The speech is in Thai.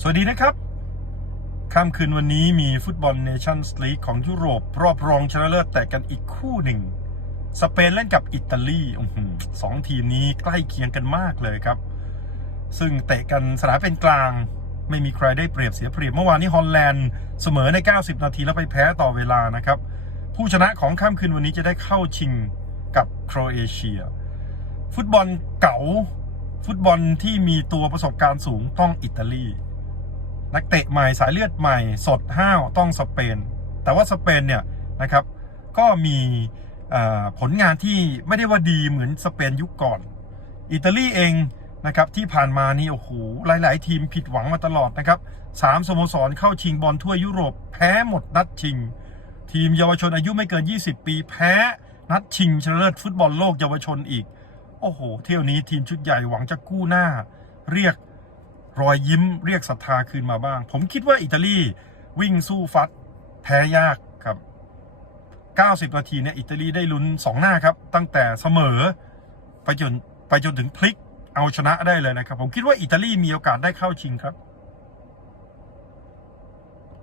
สวัสดีนะครับ ค่ำคืนวันนี้มีฟุตบอลเนชั่นส์ลีกของยุโรป รอบรองชนะเลิศแตกกันอีกคู่หนึ่ง สเปนเล่นกับอิตาลีอสองทีมนี้ใกล้เคียงกันมากเลยครับ ซึ่งเตะกันสนามเป็นกลาง ไม่มีใครได้เปรียบเสียเปรียบ เมื่อวานนี้ฮอลแลนด์เสมอใน 90 นาทีแล้วไปแพ้ต่อเวลานะครับ ผู้ชนะของค่ำคืนวันนี้จะได้เข้าชิงกับโครเอเชีย ฟุตบอลเก๋าฟุตบอลที่มีตัวประสบการณ์สูงต้องอิตาลี นักเตะใหม่สายเลือดใหม่ สดห้าวต้องสเปน แต่ว่าสเปนเนี่ยนะครับก็มีผลงานที่ไม่ได้ว่าดีเหมือนสเปนยุคก่อน อิตาลีเองนะครับที่ผ่านมานี่โอ้โหหลาย ๆ ทีมผิดหวังมาตลอดนะครับสามสโมสรเข้าชิงบอลทั่วยุโรป แพ้หมดนัดชิง ทีมเยาวชนอายุไม่เกิน 20 ปี แพ้นัดชิงชนะเลิศฟุตบอลโลกเยาวชนอีก โอ้โห เที่ยวนี้ทีมชุดใหญ่หวังจะกู้หน้า เรียก รอยยิ้มเรียกศรัทธาคืนมาบ้าง ผมคิดว่าอิตาลีวิ่งสู้ฟัดแพ้ยากครับ 90 นาทีเนี่ยอิตาลีได้ลุ้น 2 หน้าครับ ตั้งแต่เสมอไปจนไปจนถึงพลิกเอาชนะได้เลยนะครับ ผมคิดว่าอิตาลีมีโอกาสได้เข้าชิงครับ